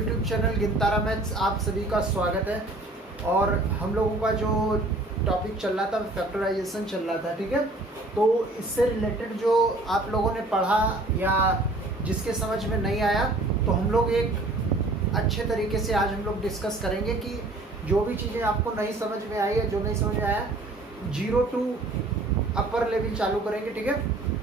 YouTube channel गिनतारा maths आप सभी का स्वागत है। और हम लोगों का जो टॉपिक चल रहा था फैक्टराइजेशन चल रहा था, ठीक है। तो इससे रिलेटेड जो आप लोगों ने पढ़ा या जिसके समझ में नहीं आया, तो हम लोग एक अच्छे तरीके से आज हम लोग डिस्कस करेंगे कि जो भी चीज़ें आपको नहीं समझ में आई है, जो नहीं समझ में आया, 0 to अपर लेवल चालू करेंगे, ठीक है।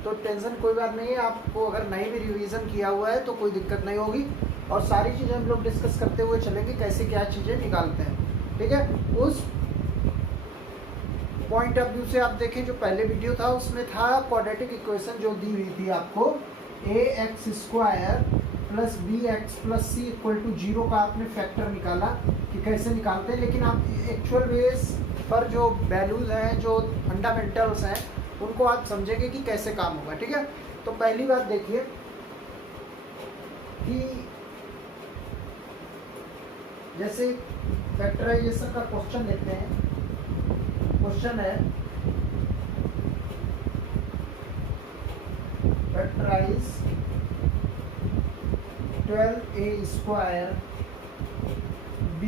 तो टेंशन कोई बात नहीं है, आपको अगर नहीं भी रिवीजन किया हुआ है तो कोई दिक्कत नहीं होगी। और सारी चीज़ें हम लोग डिस्कस करते हुए चलेंगे कैसे क्या चीज़ें निकालते हैं, ठीक है। उस पॉइंट ऑफ व्यू से आप देखें, जो पहले वीडियो था उसमें था क्वाड्रेटिक इक्वेशन जो दी हुई थी आपको, ax² + bx + c = 0 का आपने फैक्टर निकाला कि कैसे निकालते हैं। लेकिन आप एक्चुअल बेस पर जो वैल्यूज हैं, जो फंडामेंटल्स हैं, उनको आप समझेंगे कि कैसे काम होगा, ठीक है। तो पहली बात देखिए कि जैसे फैक्टराइजेशन का क्वेश्चन लेते हैं। क्वेश्चन है फैक्टराइज 12a² b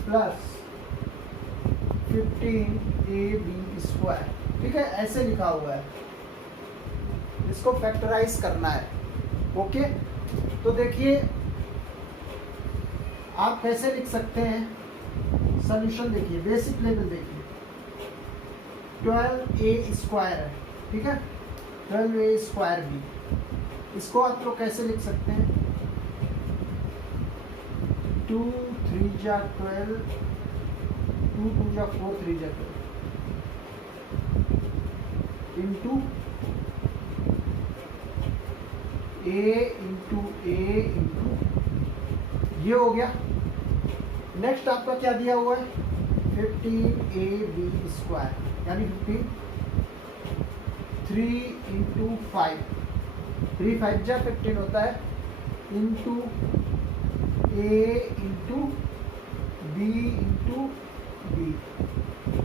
+ 15ab², ठीक है, ऐसे लिखा हुआ है। इसको फैक्टराइज करना है, ओके। तो देखिए आप कैसे लिख सकते हैं सॉल्यूशन। देखिए बेसिक लेवल देखिए, 12a² है, ठीक है, 12a² b। इसको आप लोग कैसे लिख सकते हैं, 2 3 जा 12, 2 2 जा 4, 3 जा 12 इंटू a इंटू ये हो गया। नेक्स्ट आपका क्या दिया हुआ है, 15ab² यानी 15, 3 × 5, 3 5 जा 15 होता है, into a into b into b,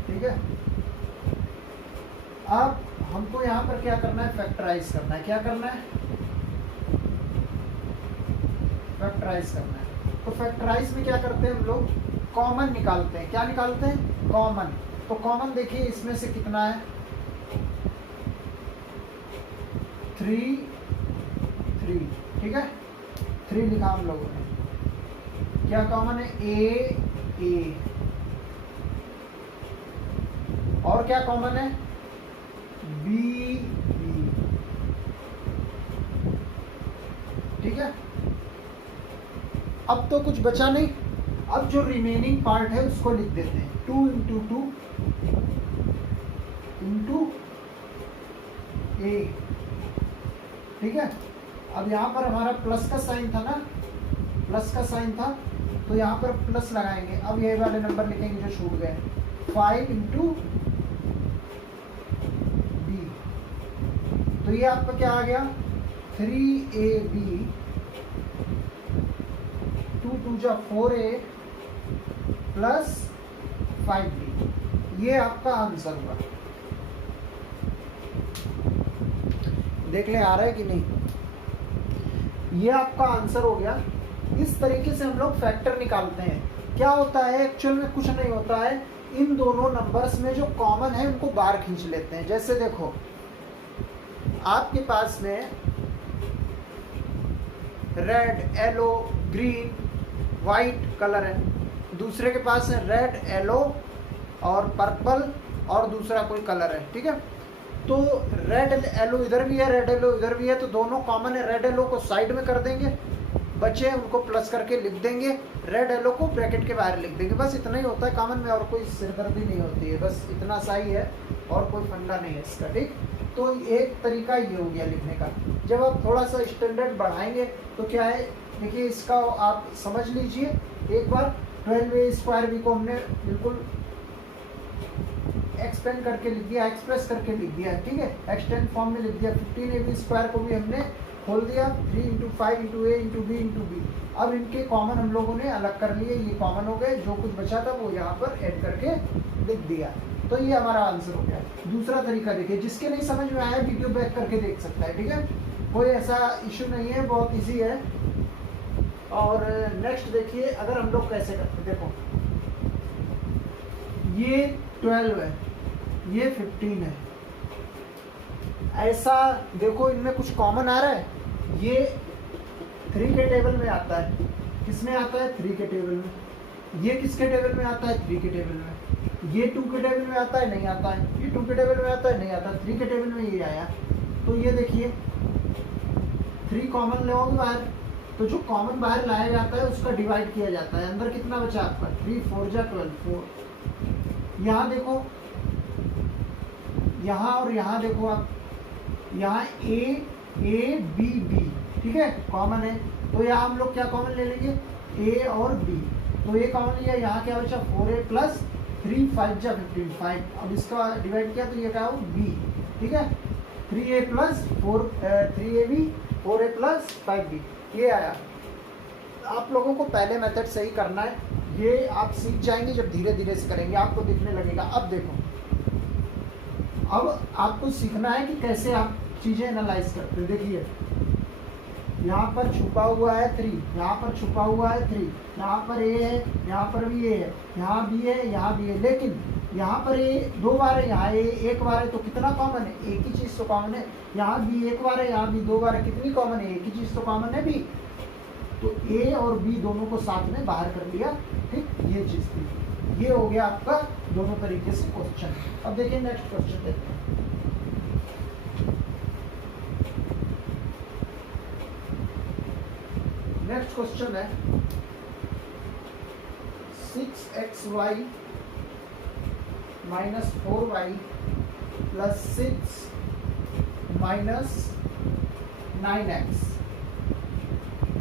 ठीक है। अब हमको यहाँ पर क्या करना है, फैक्टराइज करना है। क्या करना है, फैक्टराइज करना है। तो फैक्टराइज में क्या करते हैं हम लोग, कॉमन निकालते हैं। क्या निकालते हैं, कॉमन। तो कॉमन देखिए इसमें से कितना है, 3 3, ठीक है, 3 लिखा हम लोगों ने। क्या कॉमन है, a और क्या कॉमन है, b, ठीक है। अब तो कुछ बचा नहीं, अब जो रिमेनिंग पार्ट है उसको लिख देते हैं, 2 × 2 इंटू a, ठीक है। अब यहाँ पर हमारा प्लस का साइन था ना, प्लस का साइन था, तो यहाँ पर प्लस लगाएंगे। अब ये वाले नंबर लिखेंगे जो छूट गए, 5 × b। तो ये आपका क्या आ गया, 3ab, 2 2 जा 4a + 5b। ये आपका आंसर हुआ। देख ले आ रहा है कि नहीं, ये आपका आंसर हो गया। इस तरीके से हम लोग फैक्टर निकालते हैं। क्या होता है, एक्चुअल में कुछ नहीं होता है, इन दोनों नंबर्स में जो कॉमन है उनको बाहर खींच लेते हैं। जैसे देखो आपके पास में red, yellow, green, white colour है, दूसरे के पास है रेड, येलो और पर्पल और दूसरा कोई कलर है, ठीक है। तो रेड येलो इधर भी है, रेड येलो इधर भी है, तो दोनों कॉमन है। रेड येलो को साइड में कर देंगे, बचे उनको प्लस करके लिख देंगे, रेड येलो को ब्रैकेट के बाहर लिख देंगे। बस इतना ही होता है कॉमन में, और कोई सिरदर्दी नहीं होती है, बस इतना सा ही है और कोई फंडा नहीं है इसका, ठीक। तो एक तरीका ये हो गया लिखने का। जब आप थोड़ा सा स्टैंडर्ड बढ़ाएंगे तो क्या है, देखिए इसका आप समझ लीजिए एक बार। 12a² b को हमने बिल्कुल एक्सपेंड करके लिख दिया, एक्सप्रेस करके लिख दिया, ठीक है, एक्सटेंड फॉर्म में लिख दिया। 15ab² को भी हमने खोल दिया, 3 × 5 × a × b × b। अब इनके कॉमन हम लोगों ने अलग कर लिए, ये कॉमन हो गए, जो कुछ बचा था वो यहाँ पर ऐड करके लिख दिया। तो ये हमारा आंसर हो गया। दूसरा तरीका देखिए, जिसके नहीं समझ में आया वीडियो बैक करके देख सकता है, ठीक है, कोई ऐसा इशू नहीं है, बहुत इजी है। और नेक्स्ट देखिए, अगर हम लोग कैसे करते, देखो ये 12 है, ये 15 है, ऐसा देखो इनमें कुछ कॉमन आ रहा है, ये 3 के टेबल में आता है, किसमें आता है 3 के टेबल में, ये किसके टेबल में आता है 3 के टेबल में, ये 2 के टेबल में आता है नहीं आता है, ये 2 के टेबल में आता है नहीं आता, 3 के टेबल में ये आया। तो ये देखिए 3 कॉमन लोगे बाहर, तो जो कॉमन बाहर लाया जाता है उसका डिवाइड किया जाता है, अंदर कितना बचा आपका 3 4 जा 12 4। यहाँ देखो, यहाँ और यहाँ देखो आप, यहाँ ए बी बी, ठीक है कॉमन है, तो यहाँ हम लोग क्या कॉमन ले लेंगे ए और बी, तो ये कॉमन लिया, यहाँ क्या बचा 4a प्लस 3 5 जा 15 5, अब इसका डिवाइड किया तो ये क्या हो बी, ठीक है 3a plus 3ab 4a plus 5b, ये आया। आप लोगों को पहले मेथड से ही करना है, ये आप सीख जाएंगे जब धीरे धीरे से करेंगे आपको दिखने लगेगा। अब देखो, अब आपको सीखना है कि कैसे आप चीज़ें एनालाइज करते हैं। देखिए यहाँ पर छुपा हुआ है 3, यहाँ पर छुपा हुआ है 3, यहाँ पर ए है, यहाँ पर भी ए है, यहाँ भी है, यहाँ भी है, लेकिन यहाँ पर ए 2 बार है, यहाँ ए 1 बार है, तो कितना कॉमन है, एक ही चीज़ तो कॉमन है। यहाँ भी 1 बार है, यहाँ भी 2 बार है, कितनी कॉमन है, एक ही चीज़ तो कॉमन है भी, तो ए और बी दोनों को साथ में बाहर कर लिया, ठीक, ये चीज़ थी। ये हो गया आपका दोनों तरीके से क्वेश्चन। अब देखिए नेक्स्ट क्वेश्चन देखते हैं। नेक्स्ट क्वेश्चन है 6xy minus 4y plus 6 minus 9x,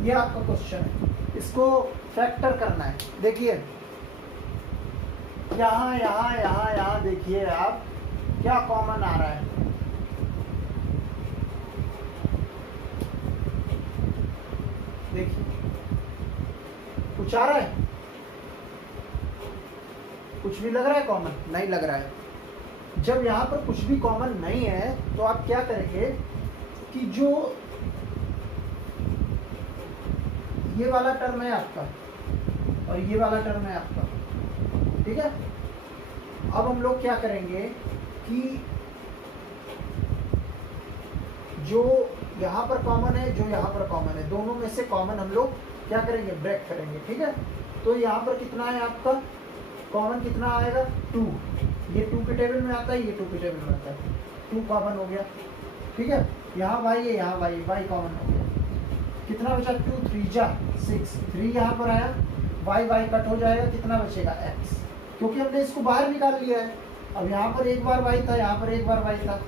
ये आपका क्वेश्चन है, इसको फैक्टर करना है। देखिए यहाँ यहाँ यहाँ यहाँ देखिए आप क्या कॉमन आ रहा है, देखिए कुछ आ रहा है, कुछ भी लग रहा है कॉमन, नहीं लग रहा है। जब यहाँ पर कुछ भी कॉमन नहीं है तो आप क्या करेंगे कि जो ये वाला टर्म है आपका और ये वाला टर्म है आपका, ठीक है। अब हम लोग क्या करेंगे कि जो यहाँ पर कॉमन है, जो यहाँ पर कॉमन है, दोनों में से कॉमन हम लोग क्या करेंगे ब्रेक करेंगे, ठीक है। तो यहाँ पर कितना है आपका कॉमन, कितना आएगा 2, ये 2 के टेबल में आता है, ये 2 के टेबल में आता है, 2 कॉमन हो गया, ठीक है। यहाँ y है, यहाँ y कॉमन हो गया, कितना बचा 2 3 जा 6, 3 यहाँ पर आया, y कट हो जाएगा, कितना बचेगा x, क्योंकि हमने इसको बाहर निकाल लिया है। अब यहाँ पर एक बार y था, यहाँ पर एक बार y था,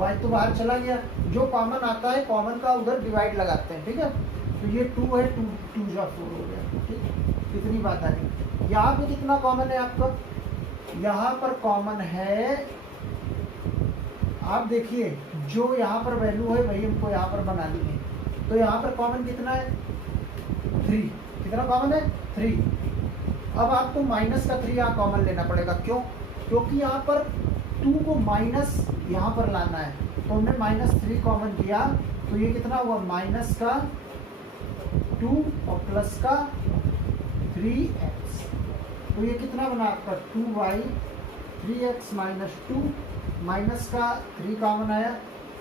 y तो बाहर चला गया, जो कॉमन आता है कॉमन का उधर डिवाइड लगाते हैं, ठीक है। तो ये 2 है, 2 जा 4 हो गया, ठीक, कितनी बात आ रही। यहाँ पे कितना कॉमन है आपका, यहाँ पर कॉमन है, आप देखिए जो यहाँ पर वैल्यू है वही हमको यहाँ पर बनानी है, तो यहाँ पर कॉमन कितना है 3, कितना कॉमन है 3। अब आपको माइनस का 3 यहाँ कॉमन लेना पड़ेगा, क्यों, क्योंकि यहाँ पर 2 को माइनस यहाँ पर लाना है, तो हमने -3 कॉमन किया, तो ये कितना हुआ माइनस का 2 और प्लस का 3x, तो ये कितना बना आपका 2y 3x माइनस 2, माइनस का 3 कॉमन आया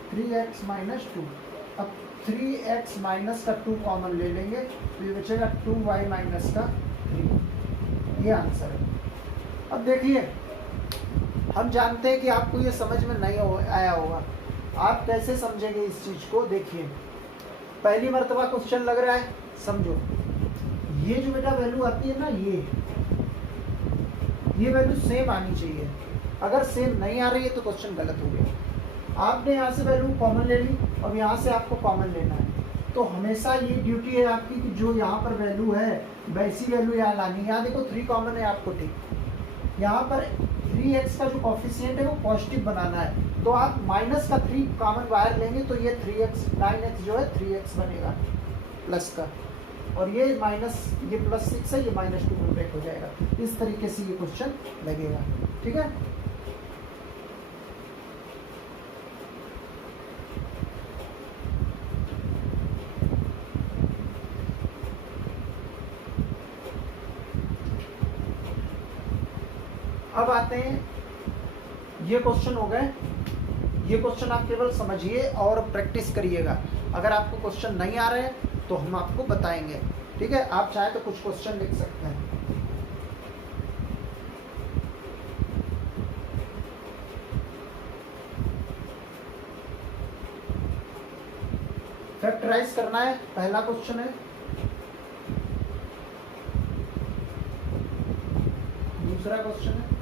3x माइनस 2, अब 3x माइनस का 2 कॉमन ले लेंगे तो ये बचेगा 2y माइनस का 3, ये आंसर है। अब देखिए हम जानते हैं कि आपको ये समझ में नहीं आया होगा, आप कैसे समझेंगे इस चीज़ को। देखिए पहली मर्तबा क्वेश्चन लग रहा है, समझो ये जो बेटा वैल्यू आती है ना, ये वैल्यू सेम आनी चाहिए, अगर सेम नहीं आ रही है तो क्वेश्चन गलत हो गया। आपने यहाँ से वैल्यू कॉमन ले ली, अब यहाँ से आपको कॉमन लेना है, तो हमेशा ये ड्यूटी है आपकी कि जो यहाँ पर वैल्यू है वैसी वैल्यू यहाँ लानी है। यहाँ देखो 3 कॉमन है आपको, ठीक, यहाँ पर 3x का जो कॉफिशिएंट है वो पॉजिटिव बनाना है, तो आप माइनस का 3 कॉमन बाहर लेंगे तो ये 3x 9x जो है 3x बनेगा प्लस का, और ये माइनस, ये प्लस 6 है, ये -2 में ब्रेक हो जाएगा। इस तरीके से ये क्वेश्चन लगेगा, ठीक है। अब आते हैं, ये क्वेश्चन हो गए। ये क्वेश्चन आप केवल समझिए और प्रैक्टिस करिएगा। अगर आपको क्वेश्चन नहीं आ रहे हैं तो हम आपको बताएंगे, ठीक है। आप चाहे तो कुछ क्वेश्चन लिख सकते हैं। फैक्टराइज करना है, पहला क्वेश्चन है। दूसरा क्वेश्चन है,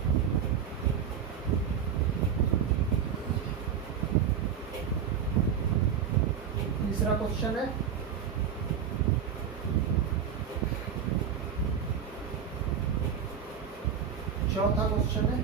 तीसरा क्वेश्चन है, चौथा क्वेश्चन है,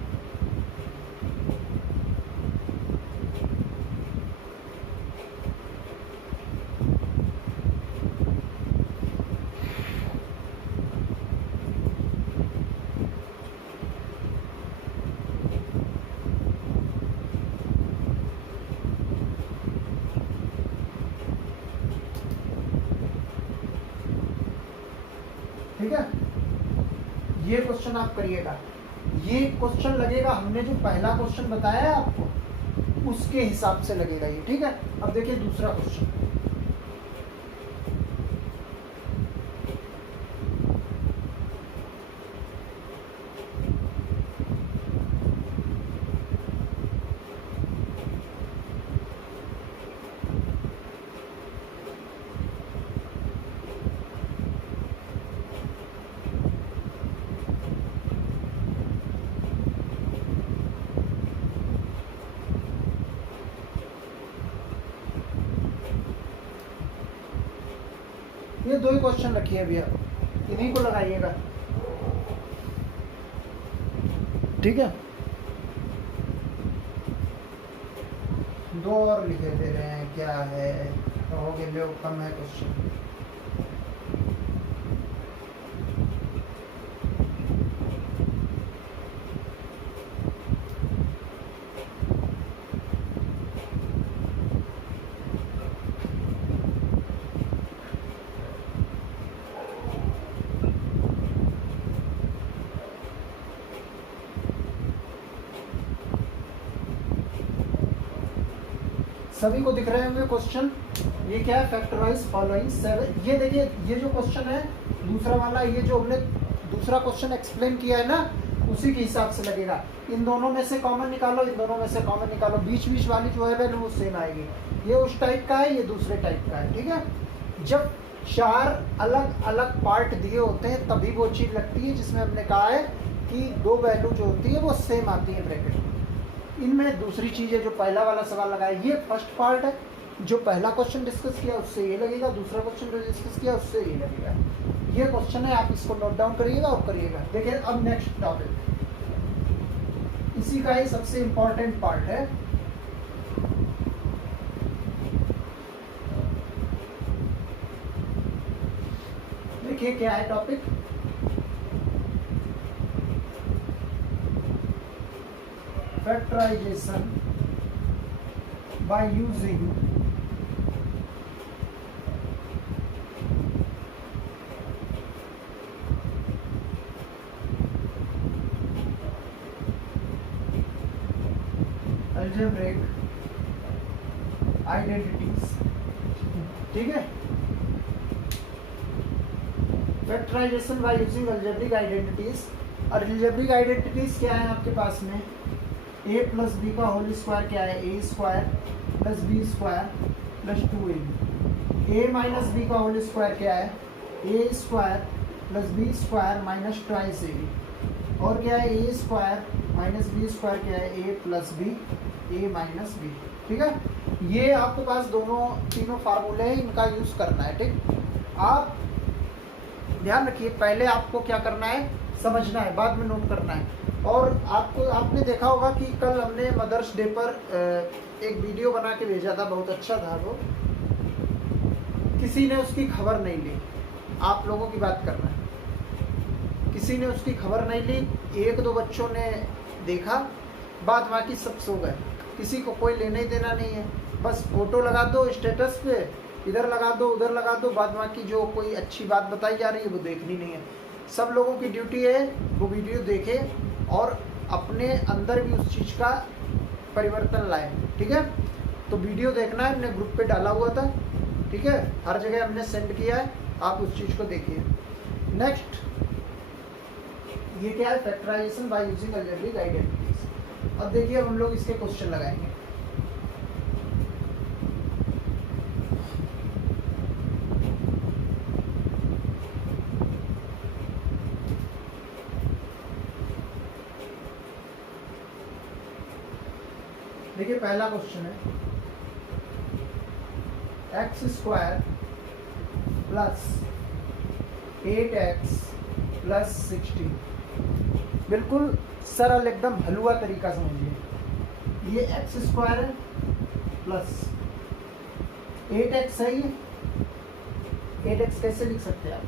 ठीक है। ये क्वेश्चन आप करिएगा। ये क्वेश्चन लगेगा, हमने जो पहला क्वेश्चन बताया है आपको उसके हिसाब से लगेगा ये, ठीक है। अब देखिए दूसरा क्वेश्चन। ये दो ही क्वेश्चन रखिए अभी, आप इन्हीं को लगाइएगा, ठीक है। दो और लिखे दे रहे हैं, क्या है, कहोगे जो कम है क्वेश्चन। सभी को दिख रहे होंगे क्वेश्चन। ये क्या है, फैक्टराइज फॉलोइंग 7। ये देखिए, ये जो क्वेश्चन है दूसरा वाला, ये जो हमने दूसरा क्वेश्चन एक्सप्लेन किया है ना, उसी के हिसाब से लगेगा। इन दोनों में से कॉमन निकालो, इन दोनों में से कॉमन निकालो, बीच बीच वाली जो है वो सेम आएगी। ये उस टाइप का है, ये दूसरे टाइप का है, ठीक है। जब 4 अलग अलग पार्ट दिए होते हैं तभी वो चीज़ लगती है जिसमें हमने कहा है कि 2 वैल्यू जो होती है वो सेम आती है ब्रैकेट में। इनमें दूसरी चीज़ है जो पहला वाला सवाल लगाया, ये फर्स्ट पार्ट है। जो पहला क्वेश्चन डिस्कस किया उससे ये लगेगा, दूसरा क्वेश्चन जो डिस्कस किया उससे ये लगेगा। ये क्वेश्चन है, आप इसको नोट डाउन करिएगा और करिएगा। देखिए अब नेक्स्ट टॉपिक, इसी का ही सबसे इंपॉर्टेंट पार्ट है। देखिए क्या है topic, factorization by using algebraic identities, ठीक है। Factorization by using algebraic identities। और algebraic identities क्या है आपके पास में, a प्लस बी का होल स्क्वायर क्या है, A square plus B square plus 2ab। a minus B का होल स्क्वायर क्या है, A square plus B square minus twice ab। और क्या है, A square minus B square क्या है, A plus B, A minus B, ठीक है। ये आपके पास दोनों तीनों फार्मूले हैं, इनका यूज़ करना है, ठीक। आप ध्यान रखिए, पहले आपको क्या करना है, समझना है, बाद में नोट करना है। और आपने देखा होगा कि कल हमने मदर्स डे पर एक वीडियो बना के भेजा था, बहुत अच्छा था वो। किसी ने उसकी खबर नहीं ली, आप लोगों की बात कर रहे हैं। किसी ने उसकी खबर नहीं ली, 1-2 बच्चों ने देखा, बाद बाकी सब सो गए। किसी को कोई लेने ही देना नहीं है, बस फोटो लगा दो स्टेटस पे, इधर लगा दो उधर लगा दो, बाद बाकी जो कोई अच्छी बात बताई जा रही है वो देखनी नहीं है। सब लोगों की ड्यूटी है वो वीडियो देखे और अपने अंदर भी उस चीज़ का परिवर्तन लाएं। ठीक है, तो वीडियो देखना है, हमने ग्रुप पे डाला हुआ था। ठीक है, हर जगह हमने सेंड किया है, आप उस चीज़ को देखिए। नेक्स्ट, ये क्या है, factorization by using algebraic identities. अब देखिए अब हम लोग इसके क्वेश्चन लगाएंगे। देखिए पहला क्वेश्चन है, x square plus 8x plus 16। बिल्कुल सरल, एकदम हलवा तरीका समझिए। ये एक्स स्क्वायर है प्लस 8x है। ये 8x कैसे लिख सकते हैं आप,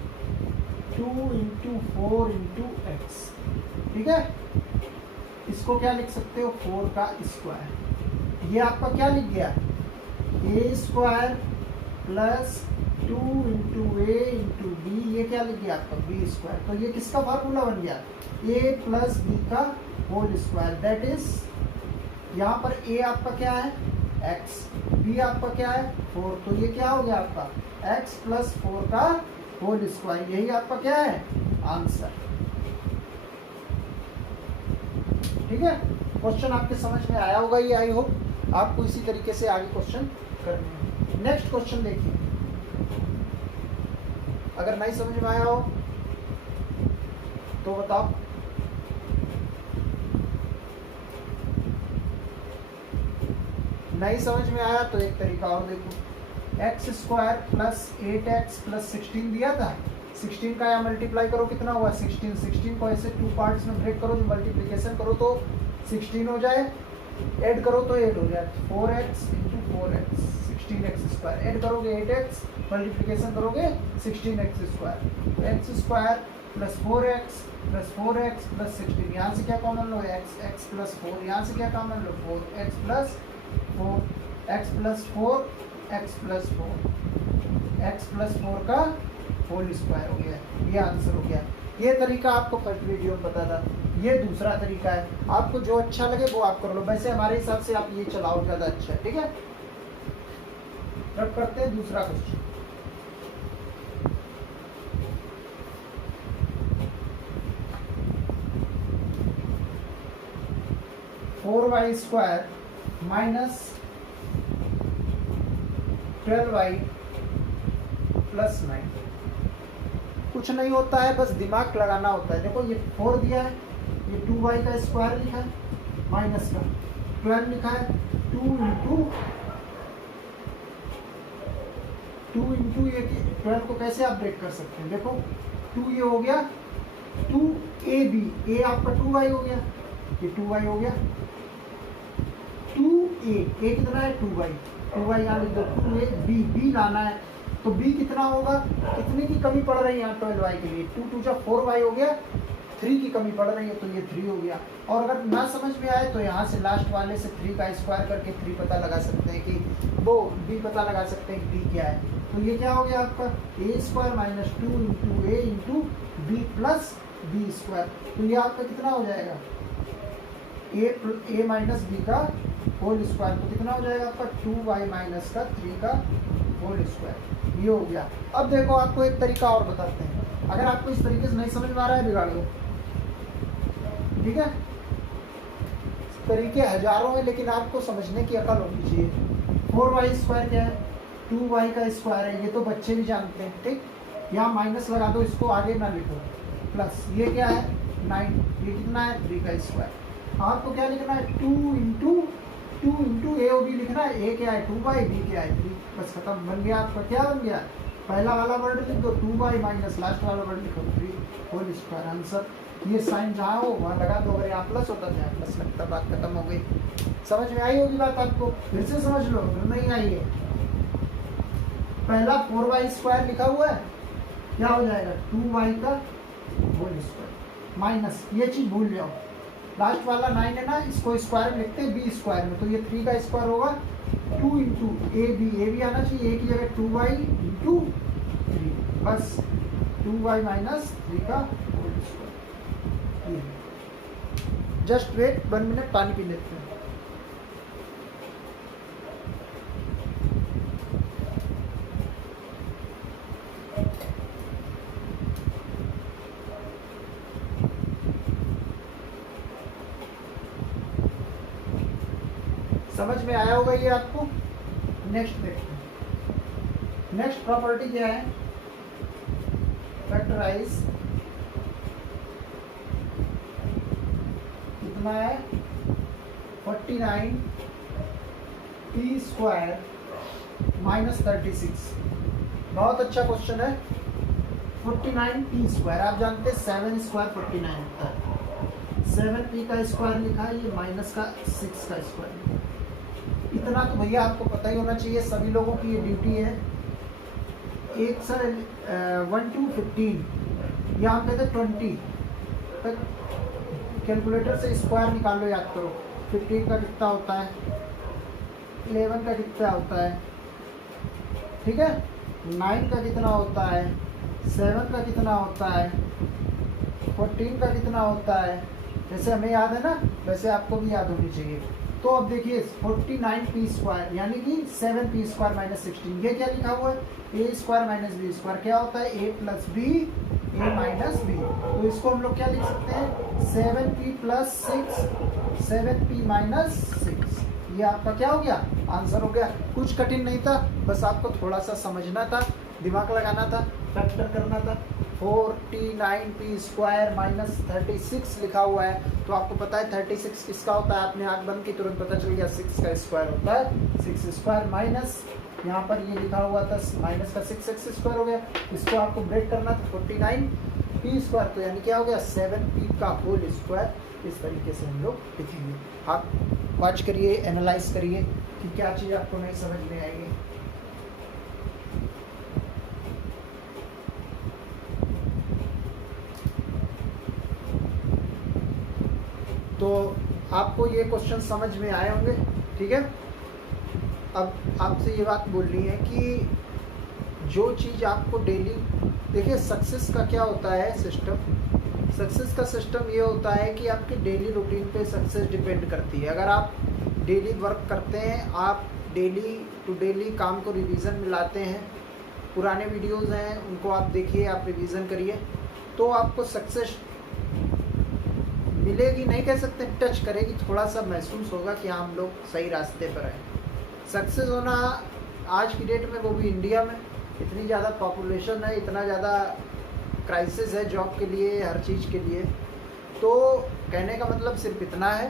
2 इंटू 4 इंटू एक्स। ठीक है, इसको क्या लिख सकते हो, 4 का स्क्वायर। ये आपका क्या लिख गया, ए square plus 2 into A into B. ये क्या लिख गया आपका, बी स्क्वायर। तो ये किसका फार्मूला बन गया, ए प्लस बी का होल स्क्वायर। दैट इज, यहाँ पर ए आपका क्या है, एक्स, बी आपका क्या है, 4। तो ये क्या हो गया आपका, एक्स प्लस 4 का होल स्क्वायर। यही आपका क्या है, आंसर। ठीक है, क्वेश्चन आपके समझ में आया होगा ये, आई होप। आपको इसी तरीके से आगे क्वेश्चन करने हैं। नेक्स्ट क्वेश्चन देखिए, अगर नहीं समझ में आया हो तो बताओ। नहीं समझ में आया तो एक तरीका और देखो, x square plus 8x plus 16 दिया था। 16 का यहाँ मल्टीप्लाई करो, कितना हुआ 16। 16 को ऐसे 2 पार्ट्स में ब्रेक करो, जो मल्टीप्लिकेशन करो तो 16 हो जाए, ऐड करो तो 8 हो जाए। 4x into 4x 16x square, add करोगे 8x, मल्टीप्लिकेशन करोगे 16x स्क्वायर। तो x square plus 4x plus 4x plus 16, यहाँ से क्या कॉमन लो, x प्लस 4, यहाँ से क्या कॉमन लो, 4x plus 4, x plus 4, x plus 4, x plus 4 का होल स्क्वायर हो गया। ये आंसर हो गया। ये तरीका आपको फर्स्ट वीडियो में पता था, ये दूसरा तरीका है। आपको जो अच्छा लगे वो आप कर लो। वैसे हमारे हिसाब से आप ये चलाओ, ज़्यादा अच्छा है। ठीक है, अब करते हैं दूसरा question. Four Y square minus 12y plus 9। कुछ नहीं होता है, बस दिमाग लगाना होता है। देखो ये 4 दिया है, ये 2y का स्क्वायर लिखा है, माइनस का 12 लिखा है, 2 इंटू ये 12 को कैसे आप ब्रेक कर सकते हैं। देखो 2 ये हो गया, 2ab, a आपका 2y हो गया, ये 2y हो गया, 2a कितना है, 2y यहाँ लिख दो, 2a, b लाना है। तो b कितना होगा, कितने की कमी पड़ रही है यहाँ 12y के लिए, 2 2 4y हो गया, 3 की कमी पड़ रही है, तो ये 3 हो गया। और अगर ना समझ में आए तो यहाँ से लास्ट वाले से 3 का स्क्वायर करके 3 पता लगा सकते हैं कि वो b पता लगा सकते हैं कि b क्या है। तो ये क्या हो गया आपका, a square minus 2 into A into B plus B square. तो ये आपका कितना हो जाएगा, a माइनस बी का होल स्क्वायर। तो कितना हो जाएगा आपका, 2y माइनस का 3 का होल स्क्वायर। ये हो गया। अब देखो आपको एक तरीका और बताते हैं, अगर आपको इस तरीके से नहीं समझ में आ रहा है बिगाड़ दो। ठीक है, तरीके हजारों हैं, लेकिन आपको समझने की अकल होनी चाहिए। 4y स्क्वायर क्या है, 2y का स्क्वायर है, ये तो बच्चे भी जानते हैं। ठीक, यहाँ माइनस लगा दो, इसको आगे ना लिखो, प्लस ये क्या है 9, ये कितना है 3 का स्क्वायर। आपको क्या लिखना है, 2 इंटू ए और बी लिखना है। ए क्या है 2y, बी क्या है 3, बस खत्म, बन गया आपका। क्या बन गया, पहला वाला वर्ड लिख दो 2y माइनस लास्ट वाला वर्ड लिखो 3 होल स्क्वायर, आंसर। ये साइन जहाँ हो वहाँ लगा दो, अगर यहाँ प्लस होता तो यहाँ प्लस लगता, बात खत्म हो गई। समझ में आई होगी बात आपको, फिर से समझ लो अगर नहीं आई है। पहला 4y स्क्वायर लिखा हुआ है, क्या हो जाएगा 2y का होल स्क्वायर माइनस, ये चीज़ भूल जाओ, लास्ट वाला 9 है ना, इसको स्क्वायर में लिखते हैं बी स्क्वायर में, तो ये 3 का स्क्वायर होगा 2 इंटू ए बी आना चाहिए, ए की जगह 2y इंटू 3, बस 2y माइनस 3 का whole square. Just wait 1 minute, पानी पी लेते हैं। समझ में आया होगा ये आपको। नेक्स्ट देखते हैं। नेक्स्ट प्रॉपर्टी क्या है, फैक्टराइज कितना है 49 p स्क्वायर माइनस 36। बहुत अच्छा क्वेश्चन है। 49 p स्क्वायर, आप जानते हैं 7 स्क्वायर 49 होता है। 7p का स्क्वायर लिखा है, ये माइनस का 6 का स्क्वायर। इतना तो भैया आपको पता ही होना चाहिए, सभी लोगों की ये ड्यूटी है। 1 से 1 to 15 या हम कहते हैं 20 तक कैलकुलेटर से स्क्वायर निकाल लो, याद करो। 15 का कितना होता है, 11 का कितना होता है, ठीक है, 9 का कितना होता है, 7 का कितना होता है, 14 का कितना होता है। जैसे हमें याद है ना, वैसे आपको भी याद होनी चाहिए। तो अब देखिए 49 p स्क्वायर यानी कि 7p स्क्वायर माइनस 16, ये क्या लिखा हुआ है, a square minus B square. क्या होता है, a plus B a minus B. तो इसको हम लोग क्या लिख सकते हैं, 7p प्लस 6 7p माइनस 6। ये आपका क्या हो गया, आंसर हो गया। कुछ कठिन नहीं था, बस आपको थोड़ा सा समझना था, दिमाग लगाना था, फैक्टर करना था। 49p स्क्वायर माइनस 36 लिखा हुआ है, तो आपको पता है 36 किसका होता है, आपने आंख बंद की तुरंत पता चल गया 6 का स्क्वायर होता है। 6 स्क्वायर माइनस, यहाँ पर ये लिखा हुआ था माइनस का 6x स्क्वायर हो गया। इसको आपको ब्रेक करना था 49p स्क्वायर, तो यानी क्या हो गया 7p का होल स्क्वायर। इस तरीके से हम लोग लिखेंगे। आप वॉच करिए, एनालाइज करिए कि क्या चीज़ आपको नहीं समझ में आएगी। तो आपको ये क्वेश्चन समझ में आए होंगे, ठीक है। अब आपसे ये बात बोलनी है कि जो चीज़ आपको डेली, देखिए सक्सेस का क्या होता है सिस्टम, सक्सेस का सिस्टम ये होता है कि आपकी डेली रूटीन पे सक्सेस डिपेंड करती है। अगर आप डेली वर्क करते हैं, आप डेली टू डेली काम को रिवीजन में लाते हैं, पुराने वीडियोस हैं उनको आप देखिए, आप रिवीजन करिए, तो आपको सक्सेस मिलेगी, नहीं कह सकते टच करेगी, थोड़ा सा महसूस होगा कि हाँ हम लोग सही रास्ते पर हैं। सक्सेस होना आज की डेट में, वो भी इंडिया में, इतनी ज़्यादा पॉपुलेशन है, इतना ज़्यादा क्राइसिस है जॉब के लिए, हर चीज़ के लिए। तो कहने का मतलब सिर्फ इतना है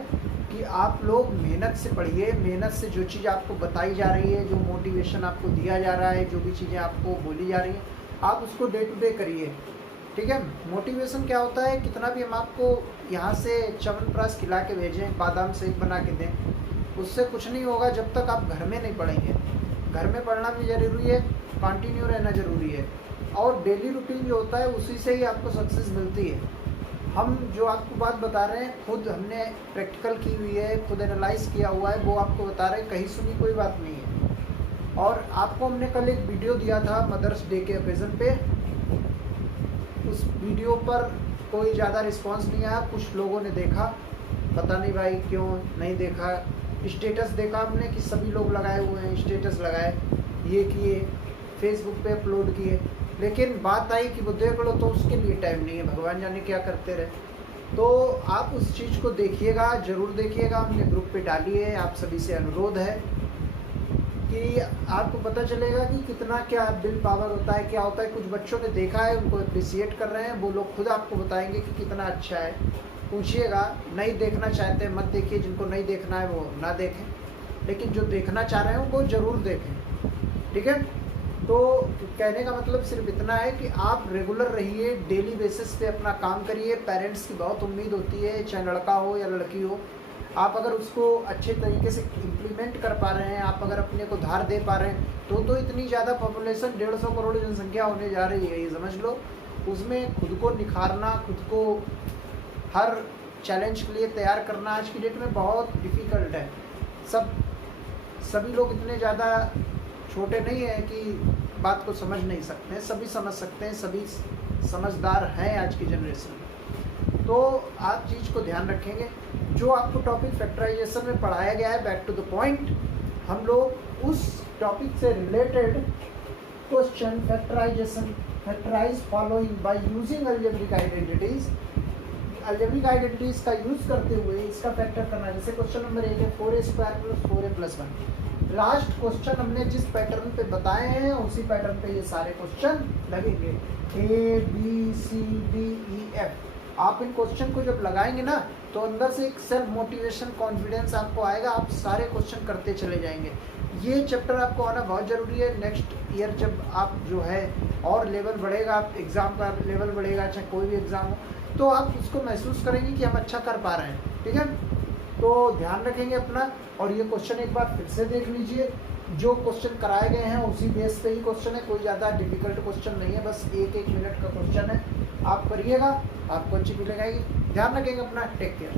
कि आप लोग मेहनत से पढ़िए, मेहनत से जो चीज़ आपको बताई जा रही है, जो मोटिवेशन आपको दिया जा रहा है, जो भी चीज़ें आपको बोली जा रही हैं, आप उसको डे टू डे करिए, ठीक है। मोटिवेशन क्या होता है, कितना भी हम आपको यहाँ से च्यवनप्राश खिला के भेजें, बादाम शेक बना के दें, उससे कुछ नहीं होगा जब तक आप घर में नहीं पढ़ेंगे। घर में पढ़ना भी ज़रूरी है, कंटिन्यू रहना ज़रूरी है, और डेली रूटीन जो होता है उसी से ही आपको सक्सेस मिलती है। हम जो आपको बात बता रहे हैं खुद हमने प्रैक्टिकल की हुई है, खुद एनालाइज किया हुआ है, वो आपको बता रहे हैं, कहीं सुनी कोई बात नहीं है। और आपको हमने कल एक वीडियो दिया था मदर्स डे के ओकेज़न पे, उस वीडियो पर कोई ज़्यादा रिस्पांस नहीं आया, कुछ लोगों ने देखा, पता नहीं भाई क्यों नहीं देखा। स्टेटस देखा हमने कि सभी लोग लगाए हुए हैं, स्टेटस लगाए, ये किए, फेसबुक पे अपलोड किए, लेकिन बात आई कि वो देख लो तो उसके लिए टाइम नहीं है, भगवान जाने क्या करते रहे। तो आप उस चीज़ को देखिएगा, ज़रूर देखिएगा, हमने ग्रुप पे डाली है, आप सभी से अनुरोध है कि आपको पता चलेगा कि कितना क्या बिल पावर होता है, क्या होता है। कुछ बच्चों ने देखा है, उनको अप्रिसिएट कर रहे हैं, वो लोग खुद आपको बताएंगे कि कितना अच्छा है। पूछिएगा, नहीं देखना चाहते मत देखिए, जिनको नहीं देखना है वो ना देखें, लेकिन जो देखना चाह रहे हैं वो ज़रूर देखें, ठीक है। तो कहने का मतलब सिर्फ इतना है कि आप रेगुलर रहिए, डेली बेसिस पे अपना काम करिए। पेरेंट्स की बहुत उम्मीद होती है, चाहे लड़का हो या लड़की हो, आप अगर उसको अच्छे तरीके से इम्प्लीमेंट कर पा रहे हैं, आप अगर अपने को धार दे पा रहे हैं, तो इतनी ज़्यादा पॉपुलेशन 150 करोड़ जनसंख्या होने जा रही है, ये समझ लो। उसमें खुद को निखारना, खुद को हर चैलेंज के लिए तैयार करना आज की डेट में बहुत डिफ़िकल्ट है। सभी लोग इतने ज़्यादा छोटे नहीं हैं कि बात को समझ नहीं सकते हैं, सभी समझ सकते हैं, सभी समझदार हैं आज की जनरेशन में। तो आप चीज़ को ध्यान रखेंगे, जो आपको टॉपिक फैक्टराइजेशन में पढ़ाया गया है, बैक टू द पॉइंट, हम लोग उस टॉपिक से related question factorize following by using algebraic identities, algebraic identities का यूज करते हुए इसका फैक्टर करना। जैसे क्वेश्चन नंबर 1 है 4a² + 4a + 1। लास्ट क्वेश्चन हमने जिस पैटर्न पे बताए हैं उसी पैटर्न पे ये सारे क्वेश्चन लगेंगे, A B C D E F। आप इन क्वेश्चन को जब लगाएंगे ना तो अंदर से एक सेल्फ मोटिवेशन कॉन्फिडेंस आपको आएगा, आप सारे क्वेश्चन करते चले जाएंगे। ये चैप्टर आपको आना बहुत ज़रूरी है। नेक्स्ट ईयर जब आप जो है और लेवल बढ़ेगा, आप एग्ज़ाम का लेवल बढ़ेगा, चाहे कोई भी एग्ज़ाम हो, तो आप उसको महसूस करेंगे कि हम अच्छा कर पा रहे हैं। ठीक है, तो ध्यान रखेंगे अपना। और ये क्वेश्चन एक बार फिर से देख लीजिए, जो क्वेश्चन कराए गए हैं उसी बेस पे ही क्वेश्चन है, कोई ज़्यादा डिफिकल्ट क्वेश्चन नहीं है, बस 1-1 मिनट का क्वेश्चन है। आप करिएगा, आपको अच्छी मिलेगी। ध्यान रखेंगे अपना, टेक केयर।